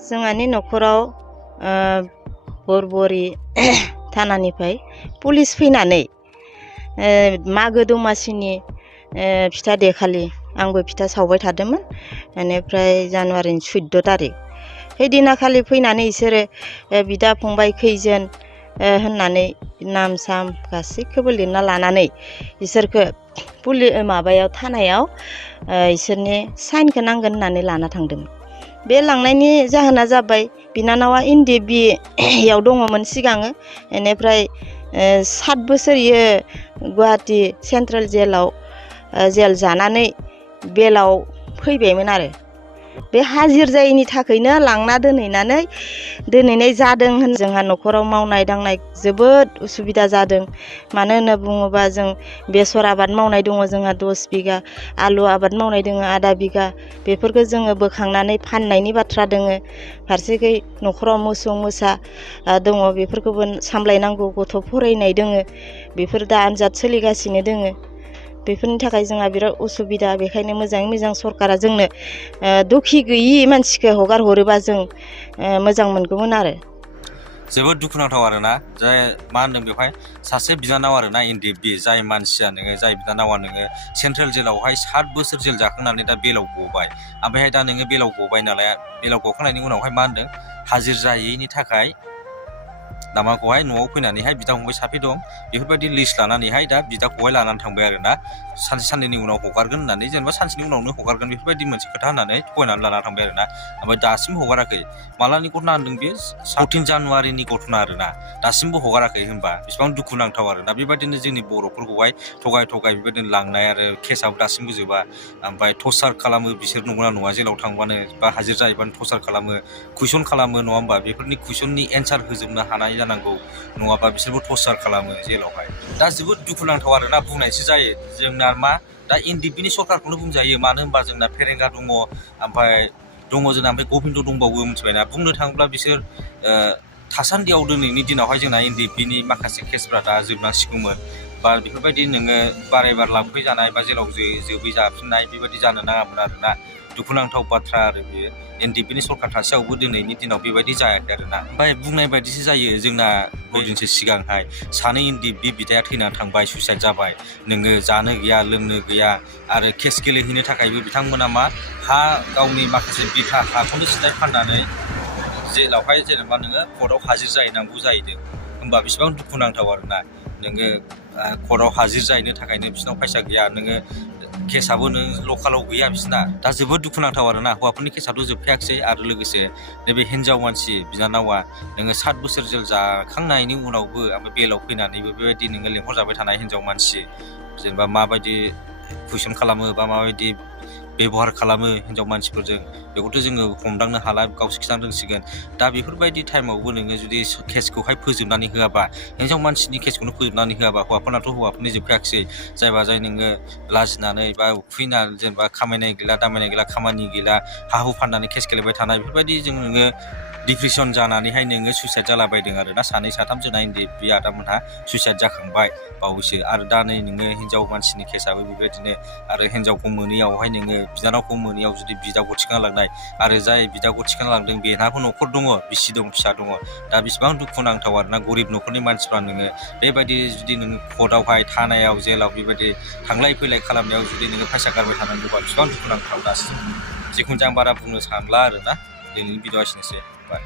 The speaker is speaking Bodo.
जोंहानि न'खराव बरबरि थानानिफ्राय पुलिस फैनानै मागो दमासिनि फिथा देखालि आंबो फिथा सावबाय थादोंमोन। बेनिफ्राय जानुवारिनि 14 तारिख हैदिनाखालि फैनानै इसोरो बिदा फंबाय खैजोन होननानै नाम साम गासैखौबो लिरना लानानै इसोरखो माबायाव थानायाव इसोरनि साइनखौ नांगोन होननानै लाना थांदोंमोन। बे लांनायनि जाहोना जाबाय बिनानावा NDFB-याव दङमोन सिगाङो। बेनिफ्राय 7 बोसोर इयो गुवाहाटि सेन्ट्रेल जेलाव जेल जानानै बेलाव फैबायमोन आरो बे हाजिर जायैनि थाखायनो लांना दोनहैनाय जादों होन। जोंहा न'खराव मावनाय दांनाय जोबोद उसुबिदा जादों। मानो होनना बुङोबा जों बेसर आबाद मावनाय दङ जोंहा 10 बिगा, आलु आबाद मावनाय दङ आधा बिगा। बेफोरखौ जोङो बोखांनानै फाननायनि बाथ्रा दोङो। फारसेखै न'खराव मोसौ मोसा दङ, बेफोरखौबो सामलायनांगौ। गथ' फरायनाय दोङो, बेफोर दा आनजाद सोलिगासिनो दोङो। बेफोरनि थाखाय जोंहा बिराद उसुबिदा। बेखायनो मोजाङै मोजां सरकारा जोंनो दुखि गैयि मानसिखौ हगार हरोबा जों मोजां मोनगौमोन आरो। जोबोद दुखुनांथाव आरोना। जाय मा होनदों बेवहाय सासे बिनानाव आरोना NDFB जाय मानसिया जाय बिनानावा सेन्ट्रेल जेलावहाय 7 बोसोर जेल जाखांनानै दा बेलाव गबाय। ओमफ्रायहाय दा बेलाव गबाय नालाय, बेलाव गखांनायनि उनावहाय मा होनदों हाजिर जायैनि थाखाय दामाखौहाय न'आव फैनानैहाय बिदा फंबाय साफे दं, बेफोरबायदि लिस्ट लानानैहाय दा बिदाखौहाय लानानै थांबाय आरोना। सानसे साननैनि उनाव हगारगोन होननानै, जेनेबा सानसेनि उनावनो हगारगोन बेफोरबायदि मोनसे खोथा होननानै थगायनानै लाना थांबाय आरोना। ओमफ्राय दासिमबो हगाराखै। मालानि घटना होनदों बे 14 जानुवारिनि घटना आरोना। दासिमबो हगाराखै होनबा बेसेबां दुखुनांथाव आरोना। बेबायदिनो जोंनि बर'फोरखौहाय थगाय बेबायदिनो लांनाय आरो केसआबो दासिमबो जोबा। ओमफ्राय टर्चार खालामो बिसोर, नंगौना नङा? जेलाव थांबानो बा हाजिर जाहैबानो टर्चार खालामो, कुइसन खालामो, नङा होमबा? बेफोरनि कुइसननि एन्सार होजोबनो हानाय जानांगौ, नङाबा बिसोरबो टर्चार खालामो जेलावहाय। दा जोबोद दुखुनांथाव आरोना। बुंनायसो जायो जोंना मा दा NDFB-नि सरकारखौनो बुंजायो। मानो होनबा जोंना फेरेंगा दङ, ओमफ्राय जोंना ओमफ्राय गबिन्द दंबावो, मिथिबायना? बुंनो थाङोब्ला बिसोर थासान्दियाव दिनैनि दिनावहाय जोंना NDFB-नि माखासे केसफ्रा दा जोबनांसिगौमोन। बा बेफोरबायदि बाराय लांफै जानाय बा जेलाव जोबै जाफिननाय बेबायदि जानो नाङामोन आरोना। दुखुनांथाव बाथ्रा आरो बेयो। NDFB-नि सरकार थासेयावबो दिनैनि दिनाव बेबायदि जायाखै आरोना। ओमफ्राय बुंनाय बायदिसो जायो जोंना दिनसो सिगांहाय सानै NDFB बिदाया थैनानै थांबाय, सुइसाइड जाबाय। जानो गैया लोंनो गैया आरो केस गेलेहैनो थाखायबो बिथांमोना मा गावनि माखासे बिथा हाखौनो सिलाय फाननानै जेलावहाय जेनेबा कर्टआव हाजिर जाहैनांगौ जाहैदों। होमबा बेसेबां दुखुनांथाव आरोना। कर्टआव हाजिर जाहैनो थाखायनो बिसिनाव फैसा गैया, केसआबो लकालाव गैया बिसिना। दा जोबोद दुखुनांथाव आरोना। हौवाफोरनि केसआथ' जोबखायाखिसै, आरो लोगोसे नैबे हिनजाव मानसि बिनानावा 7 बोसोर जेल जाखांनायनि उनावबो ओमफ्राय बेलाव फैनानैबो बेबायदि लेंहरजाबाय थानाय हिनजाव मानसि, जेनेबा माबायदि कुइसन खालामो बा माबायदि बेबहार खालामो हिनजाव मानसिफोरजों, बेखौथ' जोङो हमदांनो हाला, गावसो खिथानो रोंसिगोन। दा बेफोरबायदि टाइमावबो जुदि केसखौहाय फोजोबनानै होआबा, हिनजाव मानसिनि केसखौनो फोजोबनानै होआबा, हौवाफोरनि जोबखायाखिसै। जायबा जाय लाजिनानै बा उखैनानै जेनेबा खामायनाय गैला, दामायनाय गैला, खामानि गैला, हा हु फाननानै केस गेलेबाय थानाय, बेफोरबायदि डिप्रेसन जानानैहाय सुइसाइड जालाबायदों आरोना। 2 साथाम जोंना NDFB आदामोनहा सुइसाइड जाखांबाय बावैसो। आरो दा नै हिनजाव मानसिनि केसआबो बेबायदिनो। आरो हिनजावखौ मोनैयावहाय बिनानावखौ मोनैयाव जुदि बिदाखौ थिखांना लांनाय, आरो जाय बिदाखौ थिखांना लांदों बेनाबो न'खर दङ, बिसि दं, फिसा दङ। दा बेसेबां दुखुनांथाव आरोना। गरिब न'खरनि मानसिफ्रा बेबायदि जुदि कर्टआवहाय, थानायाव, जेलाव बेबायदि थांलाय फैलाय खालामनायाव जुदि फैसा गारबाय थानांगौबा बेसेबां दुखुनांथाव। दासिम जिखुनु आं बारा बुंनो सानला आरोना। दिनैनि भिडिअ'आ एसेनोसै। बाय।